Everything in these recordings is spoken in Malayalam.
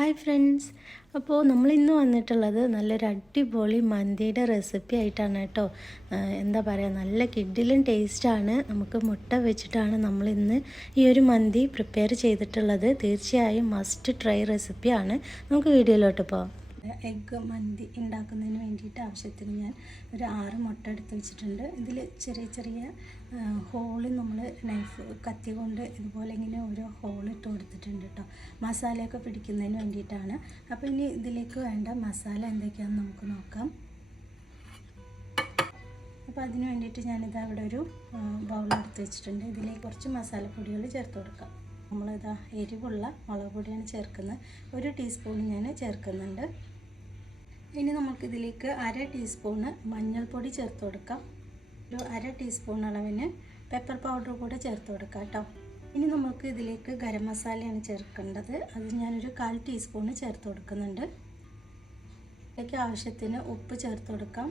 ഹായ് ഫ്രണ്ട്സ്, അപ്പോൾ നമ്മളിന്ന് വന്നിട്ടുള്ളത് നല്ലൊരു അടിപൊളി മന്തിയുടെ റെസിപ്പി ആയിട്ടാണ് കേട്ടോ. എന്താ പറയുക, നല്ല കിഡിലും ടേസ്റ്റാണ്. നമുക്ക് മുട്ട വെച്ചിട്ടാണ് നമ്മളിന്ന് ഈ ഒരു മന്തി പ്രിപ്പയർ ചെയ്തിട്ടുള്ളത്. തീർച്ചയായും മസ്റ്റ് ട്രൈ റെസിപ്പിയാണ്. നമുക്ക് വീഡിയോയിലോട്ട് പോകാം. എഗ്ഗ് മന്തി ഉണ്ടാക്കുന്നതിന് വേണ്ടിയിട്ട് ആവശ്യത്തിന് ഞാൻ ഒരു 6 മുട്ട എടുത്ത് വെച്ചിട്ടുണ്ട്. ഇതിൽ ചെറിയ ചെറിയ ഹോള് നമ്മൾ നൈഫ് കത്തി കൊണ്ട് ഇതുപോലെ ഇങ്ങനെ ഓരോ ഹോളിട്ട് കൊടുത്തിട്ടുണ്ട് കേട്ടോ, മസാലയൊക്കെ പിടിക്കുന്നതിന് വേണ്ടിയിട്ടാണ്. അപ്പോൾ ഇനി ഇതിലേക്ക് വേണ്ട മസാല എന്തൊക്കെയാണെന്ന് നമുക്ക് നോക്കാം. അപ്പോൾ അതിന് വേണ്ടിയിട്ട് ഞാനിതാ ഇവിടെ ഒരു ബൗളെടുത്ത് വെച്ചിട്ടുണ്ട്. ഇതിലേക്ക് കുറച്ച് മസാലപ്പൊടികൾ ചേർത്ത് കൊടുക്കാം. നമ്മളിതാ എരിവുള്ള മുളക് പൊടിയാണ് ചേർക്കുന്നത്. 1 ടീസ്പൂൺ ഞാൻ ചേർക്കുന്നുണ്ട്. ഇനി നമുക്കിതിലേക്ക് 1/2 ടീസ്പൂണ് മഞ്ഞൾപ്പൊടി ചേർത്ത് കൊടുക്കാം. ഒരു 1/2 ടീസ്പൂൺ അളവിന് പെപ്പർ പൗഡർ കൂടെ ചേർത്ത് കൊടുക്കാം കേട്ടോ. ഇനി നമുക്ക് ഇതിലേക്ക് ഗരം മസാലയാണ് ചേർക്കേണ്ടത്. അത് ഞാനൊരു 1/4 ടീസ്പൂണ് ചേർത്ത് കൊടുക്കുന്നുണ്ട്. ഇതിലേക്ക് ആവശ്യത്തിന് ഉപ്പ് ചേർത്ത് കൊടുക്കാം.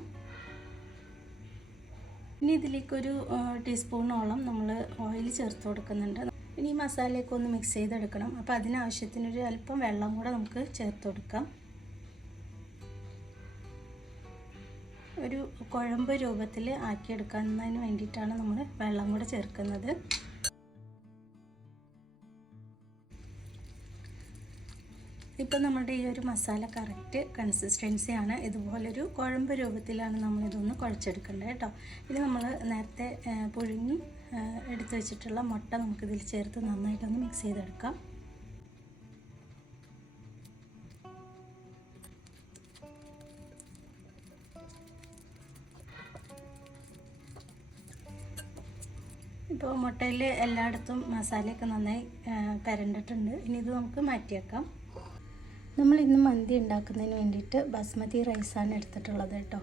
ഇനി ഇതിലേക്കൊരു ടീസ്പൂണോളം നമ്മൾ ഓയിൽ ചേർത്ത് കൊടുക്കുന്നുണ്ട്. ഇനി ഈ മസാലയൊക്കെ ഒന്ന് മിക്സ് ചെയ്തെടുക്കണം. അപ്പോൾ അതിനാവശ്യത്തിനൊരു അല്പം വെള്ളം കൂടെ നമുക്ക് ചേർത്ത് കൊടുക്കാം. ഒരു കുഴമ്പ് രൂപത്തിൽ ആക്കിയെടുക്കുന്നതിന് വേണ്ടിയിട്ടാണ് നമ്മൾ വെള്ളം കൂടെ ചേർക്കുന്നത്. ഇപ്പം നമ്മുടെ ഈ ഒരു മസാല കറക്റ്റ് കൺസിസ്റ്റൻസിയാണ്. ഇതുപോലൊരു കുഴമ്പ് രൂപത്തിലാണ് നമ്മളിതൊന്ന് കുഴച്ചെടുക്കേണ്ടത് കേട്ടോ. ഇനി നമ്മൾ നേരത്തെ പുഴുങ്ങി എടുത്ത് വെച്ചിട്ടുള്ള മുട്ട നമുക്കിതിൽ ചേർത്ത് നന്നായിട്ടൊന്ന് മിക്സ് ചെയ്തെടുക്കാം. ഇപ്പോൾ മുട്ടയിൽ എല്ലായിടത്തും മസാലയൊക്കെ നന്നായി പരണ്ടിട്ടുണ്ട്. ഇനി ഇത് നമുക്ക് മാറ്റിയേക്കാം. നമ്മൾ ഇന്ന് മന്തി ഉണ്ടാക്കുന്നതിന് വേണ്ടിയിട്ട് ബസ്മതി റൈസാണ് എടുത്തിട്ടുള്ളത് കേട്ടോ.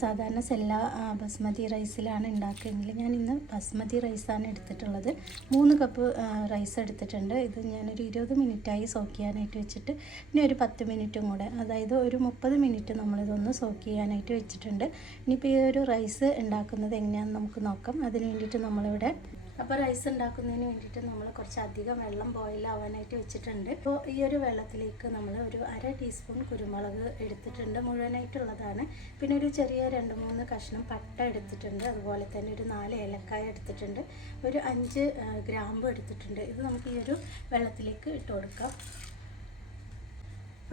സാധാരണ സെല്ല ബസ്മതി റൈസിലാണ് ഉണ്ടാക്കുകയെങ്കിൽ ഞാൻ ഇന്ന് ബസ്മതി റൈസാണ് എടുത്തിട്ടുള്ളത്. 3 കപ്പ് റൈസ് എടുത്തിട്ടുണ്ട്. ഇത് ഞാനൊരു 20 മിനിറ്റായി സോക്ക് ചെയ്യാനായിട്ട് വെച്ചിട്ട് ഇനി ഒരു 10 മിനിറ്റും കൂടെ, അതായത് ഒരു 30 മിനിറ്റ് നമ്മളിതൊന്ന് സോക്ക് ചെയ്യാനായിട്ട് വെച്ചിട്ടുണ്ട്. ഇനിയിപ്പോൾ ഈ ഒരു റൈസ് ഉണ്ടാക്കുന്നത് എങ്ങനെയാണെന്ന് നമുക്ക് നോക്കാം. അതിന് വേണ്ടിയിട്ട് നമ്മളിവിടെ റൈസ് ഉണ്ടാക്കുന്നതിന് വേണ്ടിയിട്ട് നമ്മൾ കുറച്ച് അധികം വെള്ളം ബോയിൽ ആവാനായിട്ട് വെച്ചിട്ടുണ്ട്. അപ്പോൾ ഈ ഒരു വെള്ളത്തിലേക്ക് നമ്മൾ ഒരു 1/2 ടീസ്പൂൺ കുരുമുളക് എടുത്തിട്ടുണ്ട്, മുഴുവനായിട്ടുള്ളതാണ്. പിന്നെ ഒരു ചെറിയ 2-3 കഷ്ണം പട്ട എടുത്തിട്ടുണ്ട്. അതുപോലെ തന്നെ ഒരു 4 ഏലക്കായ എടുത്തിട്ടുണ്ട്. ഒരു 5 ഗ്രാമ്പു എടുത്തിട്ടുണ്ട്. ഇത് നമുക്ക് ഈ ഒരു വെള്ളത്തിലേക്ക് ഇട്ട് കൊടുക്കാം.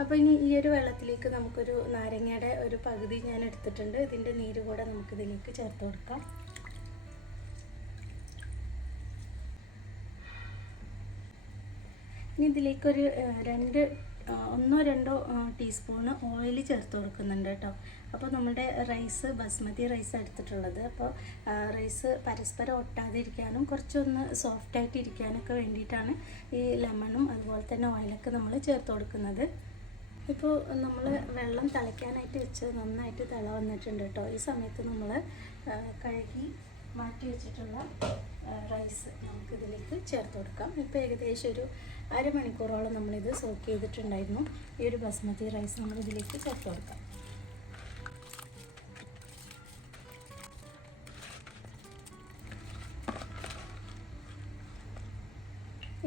അപ്പോൾ ഇനി ഈ ഒരു വെള്ളത്തിലേക്ക് നമുക്കൊരു നാരങ്ങയുടെ ഒരു പകുതി ഞാൻ എടുത്തിട്ടുണ്ട്. ഇതിൻ്റെ നീര് കൂടെ നമുക്കിതിലേക്ക് ചേർത്ത് കൊടുക്കാം. ഇനി ഇതിലേക്കൊരു 1-2 ടീസ്പൂണ് ഓയിൽ ചേർത്ത് കൊടുക്കുന്നുണ്ട് കേട്ടോ. അപ്പോൾ നമ്മുടെ റൈസ് ബസ്മതി റൈസ് എടുത്തിട്ടുള്ളത്. അപ്പോൾ റൈസ് പരസ്പരം ഒട്ടാതിരിക്കാനും കുറച്ചൊന്ന് സോഫ്റ്റായിട്ട് ഇരിക്കാനൊക്കെ വേണ്ടിയിട്ടാണ് ഈ ലെമണും അതുപോലെ തന്നെ ഓയിലൊക്കെ നമ്മൾ ചേർത്ത് കൊടുക്കുന്നത്. ഇപ്പോൾ നമ്മൾ വെള്ളം തിളയ്ക്കാനായിട്ട് വെച്ച് നന്നായിട്ട് തിള വന്നിട്ടുണ്ട് കേട്ടോ. ഈ സമയത്ത് നമ്മൾ കഴുകി മാറ്റി വെച്ചിട്ടുള്ള റൈസ് നമുക്കിതിലേക്ക് ചേർത്ത് കൊടുക്കാം. ഇപ്പോൾ ഏകദേശം ഒരു 1/2 മണിക്കൂറോളം നമ്മളിത് സോക്ക് ചെയ്തിട്ടുണ്ടായിരുന്നു. ഈ ഒരു ബസ്മതി റൈസ് നമ്മളിതിലേക്ക് ചേർത്ത് കൊടുക്കാം.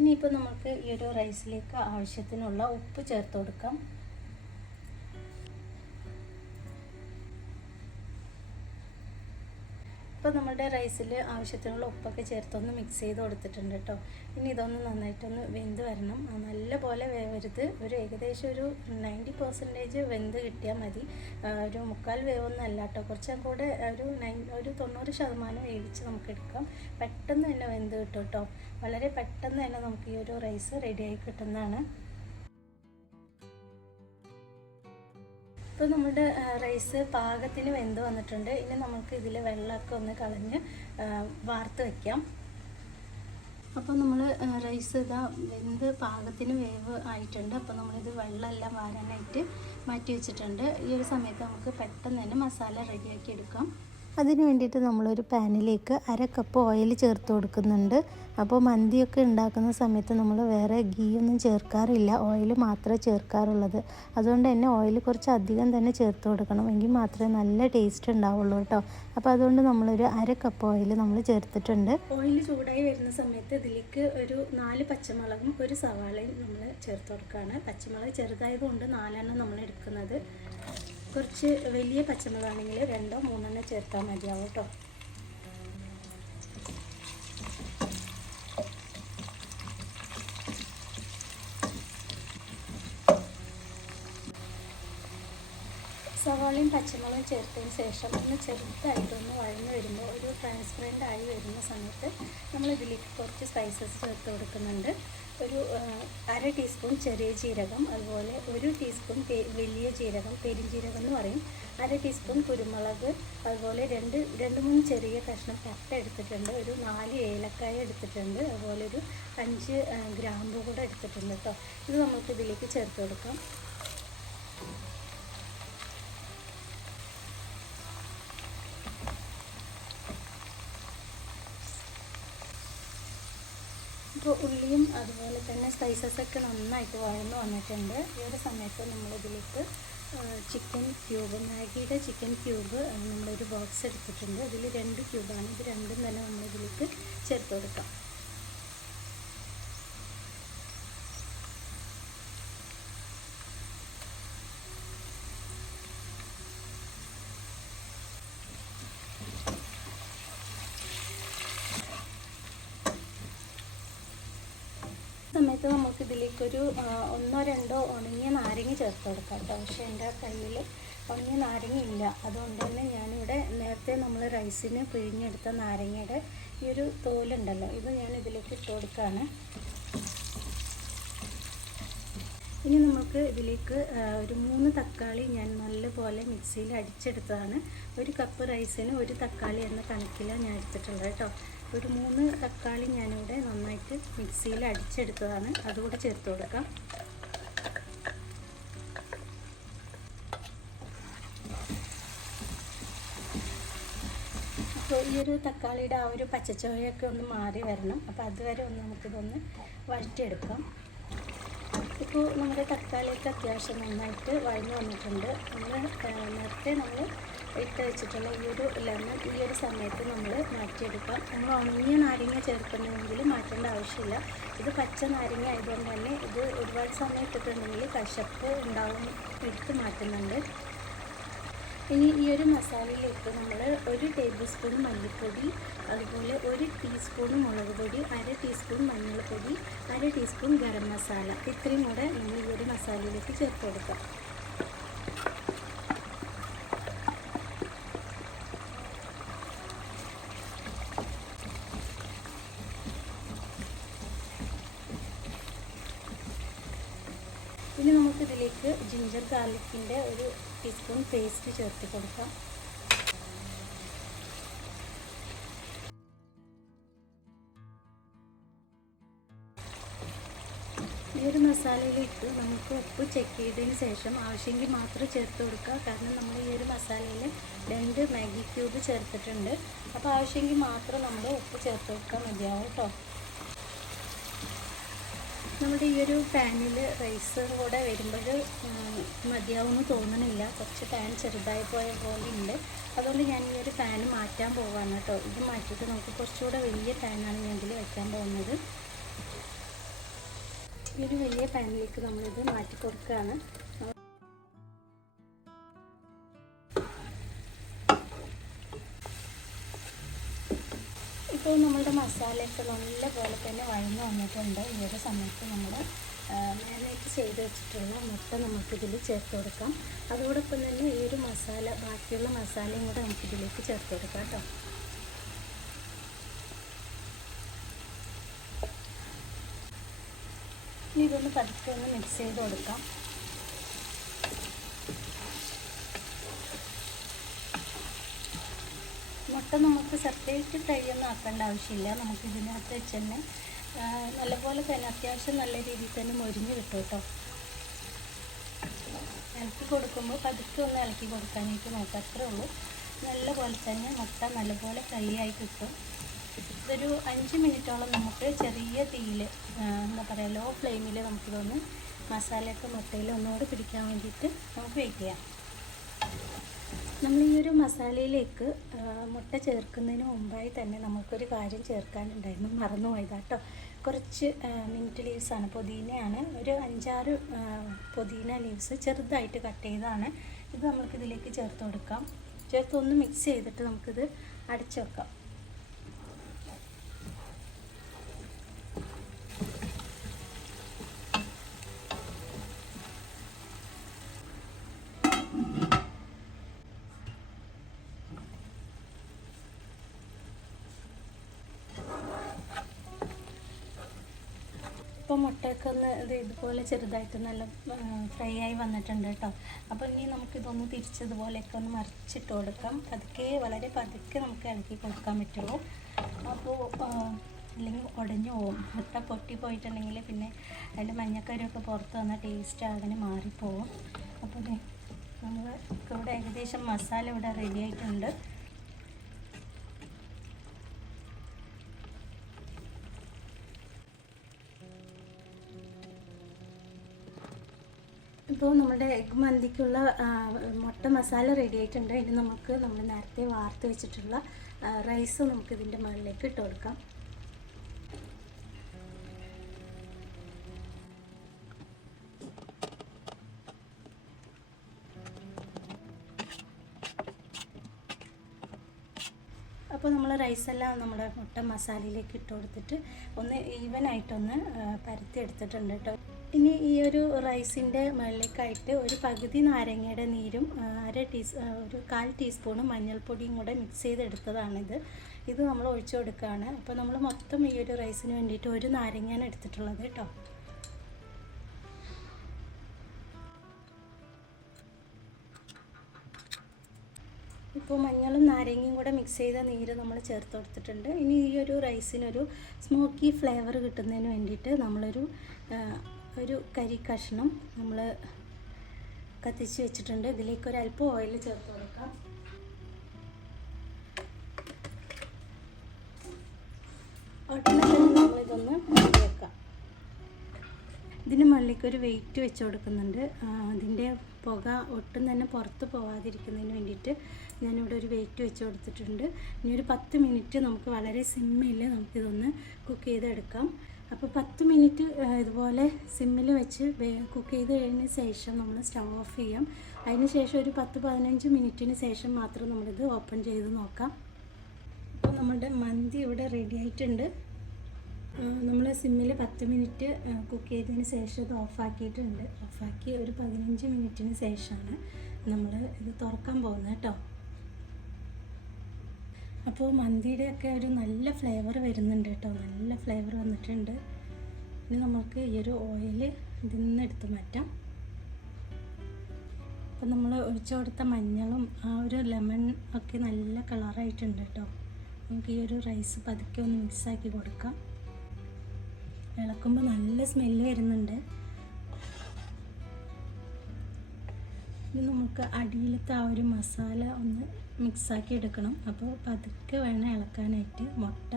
ഇനിയിപ്പോൾ നമുക്ക് ഈ ഒരു റൈസിലേക്ക് ആവശ്യത്തിനുള്ള ഉപ്പ് ചേർത്ത് കൊടുക്കാം. ഇപ്പോൾ നമ്മുടെ റൈസിൽ ആവശ്യത്തിനുള്ള ഉപ്പൊക്കെ ചേർത്തൊന്ന് മിക്സ് ചെയ്ത് കൊടുത്തിട്ടുണ്ട് കേട്ടോ. ഇനി ഇതൊന്ന് നന്നായിട്ടൊന്ന് വെന്ത് വരണം. നല്ല പോലെ വേവരുത്, ഒരു ഏകദേശം ഒരു 90% വെന്ത് കിട്ടിയാൽ മതി. ഒരു 3/4 വേവൊന്നും അല്ല കേട്ടോ, കുറച്ചും കൂടെ ഒരു 90% വേവിച്ച് നമുക്ക് എടുക്കാം. പെട്ടെന്ന് തന്നെ വെന്ത് കിട്ടും കേട്ടോ. വളരെ പെട്ടെന്ന് തന്നെ നമുക്ക് ഈ ഒരു റൈസ് റെഡിയായി കിട്ടുന്നതാണ്. ഇപ്പോൾ നമ്മുടെ റൈസ് പാകത്തിന് വെന്ത് വന്നിട്ടുണ്ട്. ഇനി നമുക്ക് ഇതിൽ വെള്ളമൊക്കെ ഒന്ന് കളഞ്ഞ് വാർത്ത് വയ്ക്കാം. അപ്പോൾ നമ്മൾ റൈസ് ഇതാ വെന്ത് പാകത്തിന് വേവ് ആയിട്ടുണ്ട്. അപ്പോൾ നമ്മളിത് വെള്ളമെല്ലാം വാരാനായിട്ട് മാറ്റി വെച്ചിട്ടുണ്ട്. ഈ ഒരു സമയത്ത് നമുക്ക് പെട്ടെന്ന് തന്നെ മസാല റെഡിയാക്കി എടുക്കാം. അതിന് വേണ്ടിയിട്ട് നമ്മളൊരു പാനിലേക്ക് 1/2 കപ്പ് ഓയിൽ ചേർത്ത് കൊടുക്കുന്നുണ്ട്. അപ്പോൾ മന്തിയൊക്കെ ഉണ്ടാക്കുന്ന സമയത്ത് നമ്മൾ വേറെ ഗീ ഒന്നും ചേർക്കാറില്ല, ഓയിൽ മാത്രമേ ചേർക്കാറുള്ളത്. അതുകൊണ്ട് തന്നെ ഓയിൽ കുറച്ച് അധികം തന്നെ ചേർത്ത് കൊടുക്കണം, എങ്കിൽ മാത്രമേ നല്ല ടേസ്റ്റ് ഉണ്ടാവുള്ളൂ കേട്ടോ. അപ്പോൾ അതുകൊണ്ട് നമ്മളൊരു 1/2 കപ്പ് ഓയിൽ നമ്മൾ ചേർത്തിട്ടുണ്ട്. ഓയിൽ ചൂടായി വരുന്ന സമയത്ത് ഇതിലേക്ക് ഒരു 4 പച്ചമുളകും 1 സവാളയും നമ്മൾ ചേർത്ത് കൊടുക്കുകയാണ്. പച്ചമുളക് ചെറുതായതുകൊണ്ട് 4 നമ്മൾ എടുക്കുന്നത്. കുറച്ച് വലിയ പച്ചമുളകാണെങ്കിൽ 2 3 ചേർത്താൽ മതിയാവും കേട്ടോ. സവാളയും പച്ചമുളകും ചേർത്തതിന് ശേഷം ഒന്ന് ചെറുതായിട്ടൊന്ന് വഴന്ന് വരുമ്പോൾ ഒരു ട്രാൻസ്പെറൻ്റ് ആയി വരുന്ന സമയത്ത് നമ്മൾ ഇതിലേക്ക് കുറച്ച് സ്പൈസസ് ചേർത്ത് കൊടുക്കുന്നുണ്ട്. ഒരു 1/2 ടീസ്പൂൺ ചെറിയ ജീരകം, അതുപോലെ 1 ടീസ്പൂൺ വലിയ ജീരകം, പെരുംജീരകം എന്ന് പറയും, 1/2 ടീസ്പൂൺ കുരുമുളക്, അതുപോലെ 2-3 ചെറിയ കഷ്ണം പട്ട എടുത്തിട്ടുണ്ട്, ഒരു 4 ഏലക്കായ എടുത്തിട്ടുണ്ട്, അതുപോലെ ഒരു 5 ഗ്രാമ്പു കൂടെ എടുത്തിട്ടുണ്ട് കേട്ടോ. ഇത് നമുക്ക് ഇതിലേക്ക് ചേർത്ത് കൊടുക്കാം. ഇപ്പോൾ ഉള്ളിയും അതുപോലെ തന്നെ സ്പൈസസൊക്കെ നന്നായിട്ട് വഴന്ന് വന്നിട്ടുണ്ട്. ഈ ഒരു സമയത്ത് നമ്മളിതിലേക്ക് ചിക്കൻ ക്യൂബ്, മാഗിയുടെ ചിക്കൻ ക്യൂബ് നമ്മളൊരു ബോക്സ് എടുത്തിട്ടുണ്ട്. ഇതിൽ 2 ക്യൂബാണ്. ഇത് രണ്ടും തന്നെ നമ്മളിതിലേക്ക് ചേർത്ത് കൊടുക്കാം. സമയത്ത് നമുക്ക് ഇതിലേക്കൊരു 1-2 ഉണങ്ങിയ നാരങ്ങ ചേർത്ത് കൊടുക്കാം കേട്ടോ. പക്ഷേ എൻ്റെ കയ്യിൽ ഉണങ്ങിയ നാരങ്ങ ഇല്ല, അതുകൊണ്ട് തന്നെ ഞാനിവിടെ നേരത്തെ നമ്മൾ റൈസിന് പിഴിഞ്ഞെടുത്ത നാരങ്ങയുടെ ഈ ഒരു തോലുണ്ടല്ലോ, ഇത് ഞാൻ ഇതിലേക്ക് ഇട്ട് കൊടുക്കുകയാണ്. ഇനി നമുക്ക് ഇതിലേക്ക് ഒരു 3 തക്കാളി ഞാൻ നല്ലപോലെ മിക്സിയിൽ അടിച്ചെടുത്തതാണ്. 1 കപ്പ് റൈസിന് 1 തക്കാളി എന്ന കണക്കിലാണ് ഞാൻ എടുത്തിട്ടുള്ളത് കേട്ടോ. ഒരു 3 തക്കാളി ഞാനിവിടെ നന്നായിട്ട് മിക്സിയിൽ അടിച്ചെടുത്തതാണ്, അതുകൂടെ ചേർത്ത് കൊടുക്കാം. അപ്പോൾ ഈ ഒരു തക്കാളിയുടെ ആ ഒരു പച്ചച്ചുവയൊക്കെ ഒന്ന് മാറി വരണം. അപ്പോൾ അതുവരെ ഒന്ന് നമുക്കിതൊന്ന് വഴറ്റിയെടുക്കാം. ഇപ്പോൾ നമ്മുടെ തക്കാളിയൊക്കെ അത്യാവശ്യം നന്നായിട്ട് വഴഞ്ഞു വന്നിട്ടുണ്ട്. നേരത്തെ നമ്മൾ ഇട്ട് വെച്ചിട്ടുള്ള ഈ ഒരു ലെമൺ ഈ ഒരു സമയത്ത് നമ്മൾ മാറ്റിയെടുക്കാം. നമ്മൾ ഉണങ്ങിയ നാരങ്ങ ചേർക്കണമെങ്കിൽ മാറ്റേണ്ട ആവശ്യമില്ല. ഇത് പച്ച നാരങ്ങ ആയതുകൊണ്ട് തന്നെ ഇത് ഒരുപാട് സമയം ഇട്ടിട്ടുണ്ടെങ്കിൽ കശപ്പ് ഉണ്ടാവും, എടുത്ത് മാറ്റുന്നുണ്ട്. ഇനി ഈ ഒരു മസാലയിലേക്ക് നമ്മൾ 1 ടേബിൾ സ്പൂൺ മല്ലിപ്പൊടി, അതുപോലെ 1 ടീസ്പൂൺ മുളക് പൊടി, 1/2 ടീസ്പൂൺ മഞ്ഞൾപ്പൊടി, 1/2 ടീസ്പൂൺ ഗരം മസാല, ഇത്രയും കൂടെ നമ്മൾ ഈ ഒരു മസാലയിലേക്ക് ചേർത്ത് കൊടുക്കാം. ഇനി നമുക്കിതിലേക്ക് ജിഞ്ചർ ഗാർലിക്കിൻ്റെ 1 ടീസ്പൂൺ പേസ്റ്റ് ചേർത്ത് കൊടുക്കാം. ഈ ഒരു മസാലയിലേക്ക് നമുക്ക് ഉപ്പ് ചെക്ക് ചെയ്തതിന് ശേഷം ആവശ്യമെങ്കിൽ മാത്രം ചേർത്ത് കൊടുക്കുക. കാരണം നമ്മൾ ഈ ഒരു മസാലയിൽ 2 മാഗി ക്യൂബ് ചേർത്തിട്ടുണ്ട്. അപ്പോൾ ആവശ്യമെങ്കിൽ മാത്രം നമ്മൾ ഉപ്പ് ചേർത്ത് കൊടുക്കാൻ മതിയാവും കേട്ടോ. നമ്മുടെ ഈ ഒരു പാനിൽ റൈസ് കൂടെ വരുമ്പോൾ മതിയാവുമെന്ന് തോന്നണില്ല, കുറച്ച് പാൻ ചെറുതായി പോയ പോലെ ഉണ്ട്. അതുകൊണ്ട് ഞാൻ ഈ ഒരു പാൻ മാറ്റാൻ പോവാണ് കേട്ടോ. ഇത് മാറ്റിയിട്ട് നമുക്ക് കുറച്ചുകൂടെ വലിയ പാനാണ് ഞാൻ ഇതിൽ വയ്ക്കാൻ പോകുന്നത്. ഈ ഒരു വലിയ പാനിലേക്ക് നമ്മളിത് മാറ്റി കൊടുക്കുകയാണ്. ഇപ്പോൾ നമ്മളുടെ മസാലയൊക്കെ നല്ലപോലെ തന്നെ വഴന്ന് വന്നിട്ടുണ്ട്. ഈ ഒരു സമയത്ത് നമ്മൾ മാരിനേറ്റ് ചെയ്ത് വെച്ചിട്ടുള്ള മുട്ട നമുക്കിതിൽ ചേർത്ത് കൊടുക്കാം. അതോടൊപ്പം തന്നെ ഈ ഒരു മസാല, ബാക്കിയുള്ള മസാലയും കൂടെ നമുക്കിതിലേക്ക് ചേർത്ത് കൊടുക്കാം കേട്ടോ. ഇനി ഇതൊന്ന് പതുക്കെ ഒന്ന് മിക്സ് ചെയ്ത് കൊടുക്കാം. മുട്ട നമുക്ക് സെപ്പറേറ്റ് ഫ്രൈ ഒന്നും ആക്കേണ്ട ആവശ്യമില്ല. നമുക്ക് ഇതിനകത്ത് വെച്ച് തന്നെ നല്ലപോലെ തന്നെ അത്യാവശ്യം നല്ല രീതിയിൽ തന്നെ മൊരിഞ്ഞ് കിട്ടും കേട്ടോ. ഇളക്കി കൊടുക്കുമ്പോൾ പതുക്കെ ഒന്ന് ഇളക്കി കൊടുക്കാനായിട്ട് നോക്കാം, അത്രേ ഉള്ളൂ. നല്ലപോലെ തന്നെ മുട്ട നല്ലപോലെ ഫ്രൈ ആയി കിട്ടും. ഇതൊരു 5 മിനിറ്റോളം നമുക്ക് ചെറിയ തീയിൽ, എന്താ പറയുക, ലോ ഫ്ലെയിമിൽ നമുക്കിതൊന്ന് മസാലയൊക്കെ മുട്ടയിൽ ഒന്നുകൂടി പിടിക്കാൻ വേണ്ടിയിട്ട് നമുക്ക് വെയിറ്റ് ചെയ്യാം. നമ്മൾ ഈ ഒരു മസാലയിലേക്ക് മുട്ട ചേർക്കുന്നതിന് മുമ്പായി തന്നെ നമുക്കൊരു കാര്യം ചേർക്കാനുണ്ടായിരുന്നു, മറന്നുപോയതാട്ടോ. കുറച്ച് മിൻറ്റ് ലീവ്സാണ്, പുതിനയാണ്. ഒരു 5-6 പുതിന ലീവ്സ് ചെറുതായിട്ട് കട്ട് ചെയ്തതാണ്. ഇത് നമുക്കിതിലേക്ക് ചേർത്ത് കൊടുക്കാം. ചേർത്ത് ഒന്ന് മിക്സ് ചെയ്തിട്ട് നമുക്കിത് അടച്ചു വെക്കാം. ഇപ്പോൾ മുട്ടയൊക്കെ ഒന്ന് ഇതുപോലെ ചെറുതായിട്ട് നല്ല ഫ്രൈ ആയി വന്നിട്ടുണ്ട് കേട്ടോ. അപ്പോൾ ഇനി നമുക്കിതൊന്ന് തിരിച്ചതുപോലെയൊക്കെ ഒന്ന് മറിച്ചിട്ട് കൊടുക്കാം. പതുക്കെ, വളരെ പതുക്കെ നമുക്ക് ഇളക്കി കൊടുക്കാൻ പറ്റുള്ളൂ. അപ്പോൾ അല്ലെങ്കിൽ ഉടഞ്ഞു പോകും. മുട്ട പൊട്ടിപ്പോയിട്ടുണ്ടെങ്കിൽ പിന്നെ അതിൻ്റെ മഞ്ഞക്കറിയൊക്കെ പുറത്ത് വന്ന ടേസ്റ്റ് അങ്ങനെ മാറിപ്പോവും. അപ്പോൾ നമുക്ക് ഇവിടെ ഏകദേശം മസാല ഇവിടെ റെഡി ആയിട്ടുണ്ട്. ഇപ്പോൾ നമ്മുടെ എഗ് മന്തിക്കുള്ള മുട്ട മസാല റെഡി ആയിട്ടുണ്ട്. ഇനി നമുക്ക് നമ്മൾ നേരത്തെ വാർത്ത് വെച്ചിട്ടുള്ള റൈസ് നമുക്ക് ഇതിൻ്റെ മുകളിലേക്ക് ഇട്ട് കൊടുക്കാം. അപ്പോൾ നമ്മൾ റൈസെല്ലാം നമ്മുടെ മുട്ട മസാലയിലേക്ക് ഇട്ട് കൊടുത്തിട്ട് ഒന്ന് ഈവനായിട്ടൊന്ന് പരത്തി എടുത്തിട്ടുണ്ട് കേട്ടോ. ഇനി ഈ ഒരു റൈസിൻ്റെ മുകളിലേക്കായിട്ട് ഒരു പകുതി നാരങ്ങയുടെ നീരും ഒരു 1/4 ടീസ്പൂണ് മഞ്ഞൾപ്പൊടിയും കൂടെ മിക്സ് ചെയ്തെടുത്തതാണിത്. ഇത് നമ്മൾ ഒഴിച്ചു കൊടുക്കുകയാണ്. അപ്പോൾ നമ്മൾ മൊത്തം ഈ ഒരു റൈസിന് വേണ്ടിയിട്ട് ഒരു നാരങ്ങയാണ് എടുത്തിട്ടുള്ളത് കേട്ടോ. ഇപ്പോൾ മഞ്ഞളും നാരങ്ങയും കൂടെ മിക്സ് ചെയ്ത നീര് നമ്മൾ ചേർത്ത് കൊടുത്തിട്ടുണ്ട്. ഇനി ഈ ഒരു റൈസിനൊരു സ്മോക്കി ഫ്ലേവർ കിട്ടുന്നതിന് വേണ്ടിയിട്ട് നമ്മളൊരു കരി കഷ്ണം നമ്മൾ കത്തിച്ച് വെച്ചിട്ടുണ്ട്. ഇതിലേക്ക് ഒരു അല്പം ഓയിൽ ചേർത്ത് കൊടുക്കാം. ഉടനെ തന്നെ നമ്മളിതൊന്ന് വെക്കാം. ഇതിന് മുകളിലേക്ക് ഒരു വെയിറ്റ് വെച്ച് കൊടുക്കുന്നുണ്ട്. അതിൻ്റെ പുക ഒട്ടും തന്നെ പുറത്ത് പോകാതിരിക്കുന്നതിന് വേണ്ടിയിട്ട് ഞാനിവിടെ ഒരു വെയിറ്റ് വെച്ച് കൊടുത്തിട്ടുണ്ട്. ഇനി ഒരു 10 മിനിറ്റ് നമുക്ക് വളരെ സിമ്മിൽ നമുക്കിതൊന്ന് കുക്ക് ചെയ്തെടുക്കാം. അപ്പോൾ 10 മിനിറ്റ് ഇതുപോലെ സിമ്മിൽ വെച്ച് കുക്ക് ചെയ്ത് കഴിഞ്ഞ ശേഷം നമ്മൾ സ്റ്റവ് ഓഫ് ചെയ്യാം. അതിന് ശേഷം ഒരു 10-15 മിനിറ്റിന് ശേഷം മാത്രം നമ്മളിത് ഓപ്പൺ ചെയ്ത് നോക്കാം. അപ്പോൾ നമ്മുടെ മന്തി ഇവിടെ റെഡി ആയിട്ടുണ്ട്. നമ്മൾ സിമ്മിൽ 10 മിനിറ്റ് കുക്ക് ചെയ്തതിന് ശേഷം ഇത് ഓഫാക്കിയിട്ടുണ്ട്. ഓഫാക്കി ഒരു 15 മിനിറ്റിന് ശേഷമാണ് നമ്മൾ ഇത് തുറക്കാൻ പോകുന്നത് കേട്ടോ. അപ്പോൾ മന്തിയുടെയൊക്കെ ഒരു നല്ല ഫ്ലേവർ വരുന്നുണ്ട് കേട്ടോ. നല്ല ഫ്ലേവർ വന്നിട്ടുണ്ട്. ഇനി നമുക്ക് ഈ ഒരു ഓയിൽ ഇതിൽ നിന്ന് എടുത്ത് മാറ്റാം. അപ്പോൾ നമ്മൾ ഒഴിച്ചു കൊടുത്ത മഞ്ഞളും ആ ഒരു ലെമൺ ഒക്കെ നല്ല കളറായിട്ടുണ്ട് കേട്ടോ. നമുക്ക് ഈ ഒരു റൈസ് പതുക്കെ ഒന്ന് മിക്സാക്കി കൊടുക്കാം. ഇളക്കുമ്പോൾ നല്ല സ്മെല്ല് വരുന്നുണ്ട്. ഇനി നമുക്ക് അടിയിലത്തെ ആ ഒരു മസാല ഒന്ന് മിക്സാക്കി എടുക്കണം. അപ്പോൾ പതുക്കെ വേണം ഇളക്കാനായിട്ട്. മുട്ട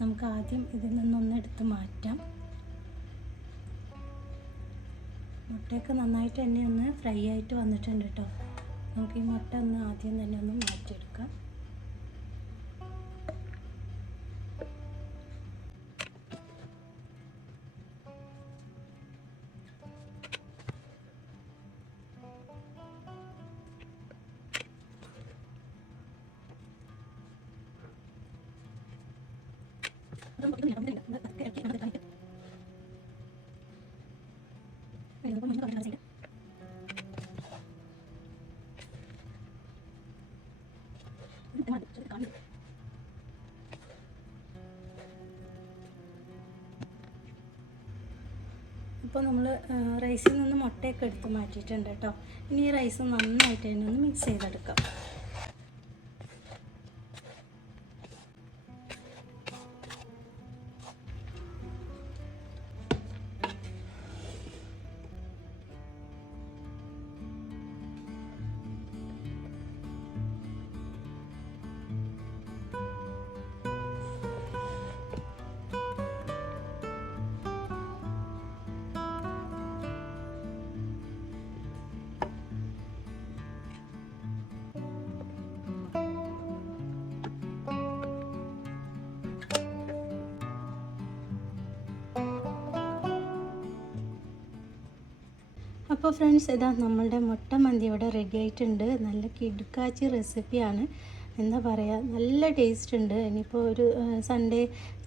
നമുക്ക് ആദ്യം ഇതിൽ നിന്നൊന്ന് എടുത്ത് മാറ്റാം. മുട്ടയൊക്കെ നന്നായിട്ട് തന്നെ ഒന്ന് ഫ്രൈ ആയിട്ട് വന്നിട്ടുണ്ട് കേട്ടോ. നമുക്ക് ഈ മുട്ട ഒന്ന് ആദ്യം തന്നെ ഒന്ന് മാറ്റിയെടുക്കാം. അപ്പോൾ നമ്മൾ റൈസിൽ നിന്ന് മുട്ടയൊക്കെ എടുത്ത് മാറ്റിയിട്ടുണ്ട് കേട്ടോ. ഇനി ഈ റൈസ് നന്നായിട്ട് തന്നെ ഒന്ന് മിക്സ് ചെയ്തെടുക്കാം. അപ്പോൾ ഫ്രണ്ട്സ്, ഇതാ നമ്മളുടെ മുട്ട മന്തി ഇവിടെ റെഡി ആയിട്ടുണ്ട്. നല്ല കിടുക്കാച്ചി റെസിപ്പിയാണ്. എന്താ പറയുക, നല്ല ടേസ്റ്റ് ഉണ്ട്. ഇനിയിപ്പോൾ ഒരു സൺഡേ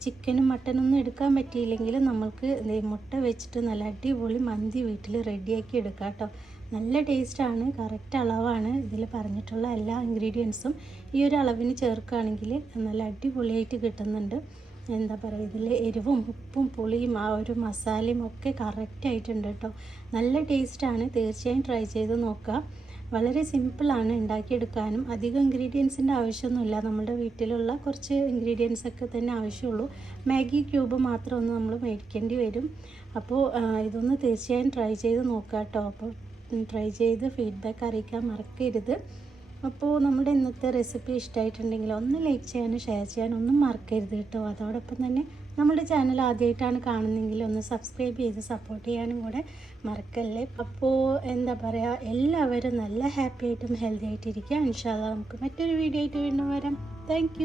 ചിക്കനും മട്ടനൊന്നും എടുക്കാൻ പറ്റിയില്ലെങ്കിൽ നമ്മൾക്ക് മുട്ട വെച്ചിട്ട് നല്ല അടിപൊളി മന്തി വീട്ടിൽ റെഡിയാക്കി എടുക്കാം കേട്ടോ. നല്ല ടേസ്റ്റാണ്. കറക്റ്റ് അളവാണ് ഇതിൽ പറഞ്ഞിട്ടുള്ള എല്ലാ ഇൻഗ്രീഡിയൻസും ഈ ഒരു അളവിന് ചേർക്കുകയാണെങ്കിൽ നല്ല അടിപൊളിയായിട്ട് കിട്ടുന്നുണ്ട്. എന്താ പറയുക, ഇതിൽ എരിവും ഉപ്പും പുളിയും ആ ഒരു മസാലയും ഒക്കെ കറക്റ്റായിട്ടുണ്ട് കേട്ടോ. നല്ല ടേസ്റ്റാണ്. തീർച്ചയായും ട്രൈ ചെയ്ത് നോക്കുക. വളരെ സിമ്പിളാണ് ഉണ്ടാക്കിയെടുക്കാനും. അധികം ഇൻഗ്രീഡിയൻസിൻ്റെ ആവശ്യമൊന്നുമില്ല. നമ്മുടെ വീട്ടിലുള്ള കുറച്ച് ഇൻഗ്രീഡിയൻസ് ഒക്കെ തന്നെ ആവശ്യമുള്ളൂ. മാഗി ക്യൂബ് മാത്രം ഒന്ന് നമ്മൾ മേടിക്കേണ്ടി വരും. അപ്പോൾ ഇതൊന്ന് തീർച്ചയായും ട്രൈ ചെയ്ത് നോക്കുക കേട്ടോ. അപ്പോൾ ട്രൈ ചെയ്ത് ഫീഡ്ബാക്ക് അറിയിക്കാൻ മറക്കരുത്. അപ്പോൾ നമ്മുടെ ഇന്നത്തെ റെസിപ്പി ഇഷ്ടമായിട്ടുണ്ടെങ്കിൽ ഒന്ന് ലൈക്ക് ചെയ്യാനും ഷെയർ ചെയ്യാനും ഒന്നും മറക്കരുത് കേട്ടോ. അതോടൊപ്പം തന്നെ നമ്മുടെ ചാനൽ ആദ്യമായിട്ടാണ് കാണുന്നതെങ്കിൽ ഒന്ന് സബ്സ്ക്രൈബ് ചെയ്ത് സപ്പോർട്ട് ചെയ്യാനും കൂടെ മറക്കല്ലേ. അപ്പോൾ എന്താ പറയുക, എല്ലാവരും നല്ല ഹാപ്പി ആയിട്ടും ഹെൽത്തി ആയിട്ടിരിക്കുക. ഇൻഷാ അല്ലാഹ് നമുക്ക് മറ്റൊരു വീഡിയോ ആയിട്ട് വീണ്ടും വരാം. താങ്ക്